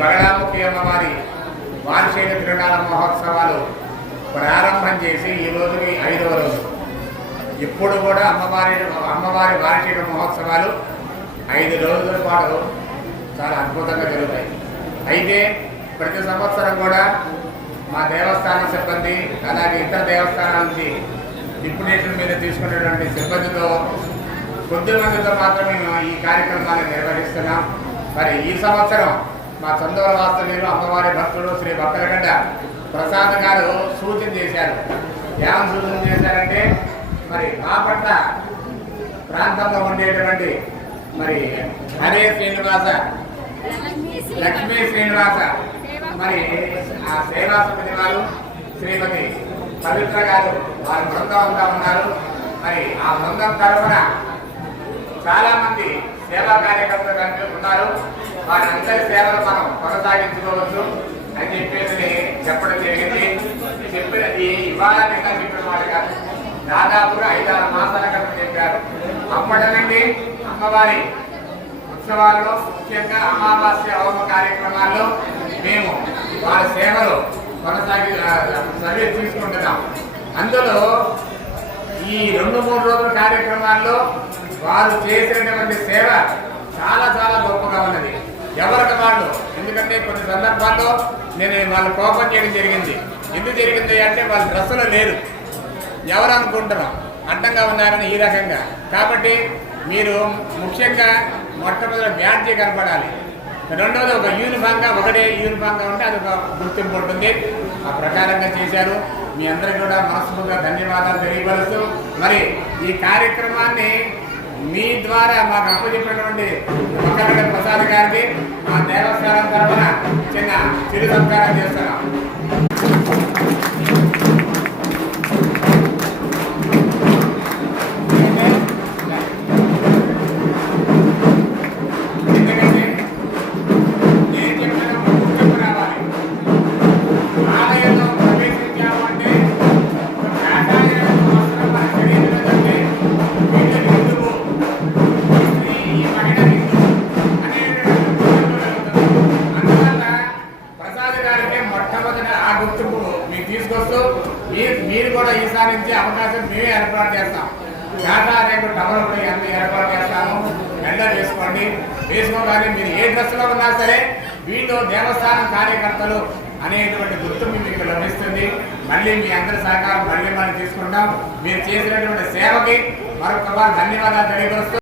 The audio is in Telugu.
బగడాముఖి అమ్మవారి వార్షిక తిరునాళ మహోత్సవాలు ప్రారంభం చేసి ఈ రోజుకి 5వ రోజు. ఇప్పుడు కూడా అమ్మవారి వార్షిక మహోత్సవాలు 5 రోజుల పాటు చాలా అద్భుతంగా జరుగుతాయి. అయితే ప్రతి సంవత్సరం కూడా మా దేవస్థానం సిబ్బంది అలాగే ఇతర దేవస్థానాల నుంచి డిప్యుటేషన్ మీద తీసుకునేటువంటి సిబ్బందితో కొద్ది మందితో మాత్రమే ఈ కార్యక్రమాన్ని నిర్వహిస్తున్నాం. మరి ఈ సంవత్సరం మా చందోల వాస్తవ్యులు అమ్మవారి భక్తుడు శ్రీ భక్తలగడ్డ ప్రసాద్ గారు సూచన చేశారు. ఏమని సూచన చేశారంటే, మరి బాపట్ల ప్రాంతంలో ఉండేటువంటి మరి హరే శ్రీనివాస లక్ష్మీ శ్రీనివాస మరి ఆ సేవా సమితి వారు శ్రీమతి పవిత్ర గారు వారి బృందంగా ఉన్నారు. మరి ఆ బృందం తరఫున చాలా మంది సేవా కార్యకర్తలు ఉన్నారు. వారి అందరి సేవలు మనం కొనసాగించుకోవచ్చు అని చెప్పేసి చెప్పడం జరిగింది. చెప్పినది ఇవాళ నిన్న చెప్పిన మాట కాదు, దాదాపుగా 5-6 మాసాల క్రితం చెప్పారు. అప్పటి నుండి అమ్మవారి ఉత్సవాల్లో ముఖ్యంగా అమావాస్య హోమ కార్యక్రమాల్లో మేము వారి సేవలు సర్వీస్ తీసుకుంటున్నాం. అందులో ఈ 2-3 రోజుల కార్యక్రమాల్లో వారు చేసినటువంటి సేవ చాలా చాలా గొప్పగా ఉన్నది. ఎవరికి వాళ్ళు, ఎందుకంటే కొన్ని సందర్భాల్లో నేను వాళ్ళు కోపం చేయడం జరిగింది. ఎందుకు జరిగింది అంటే వాళ్ళ డ్రెస్సులో లేరు, ఎవరు అనుకుంటున్నాం అడ్డంగా ఉన్నారని ఈ రకంగా. కాబట్టి మీరు ముఖ్యంగా మొట్టమొదటి బ్యాడ్జీ కనపడాలి, రెండోది ఒక యూనిఫామ్గా ఒకటే యూనిఫామ్గా ఉంటే అది ఒక గుర్తింపు ఉంటుంది. ఆ ప్రకారంగా చేశారు. మీ అందరికీ కూడా మనస్ఫూర్తిగా ధన్యవాదాలు తెలియపరుస్తూ, మరి ఈ కార్యక్రమాన్ని మీ ద్వారా మాకు అప్పచెప్పినటువంటి భక్తలగడ్డ ప్రసాద్ గారికి మా దేవస్థానం తరఫున చిన్న చిరు సత్కారం చేస్తున్నాం. మీకు తీసుకొస్తూ మీరు కూడా ఈసారి నుంచి అవకాశం మేమే ఏర్పాటు చేస్తాం. టాటా రేపు డబల్ కూడా అన్ని ఏర్పాటు చేస్తాము. ఎండ వేసుకోగానే మీరు ఏ డ్రెస్లో ఉన్నా సరే వీళ్ళు దేవస్థానం కార్యకర్తలు అనేటువంటి గుర్తింపు మీకు లభిస్తుంది. మళ్ళీ మీ అందరి సహకారం మళ్ళీ మనం తీసుకుంటాం. మీరు చేసినటువంటి సేవకి మరొక ధన్యవాదాలు తెలియపరుస్తూ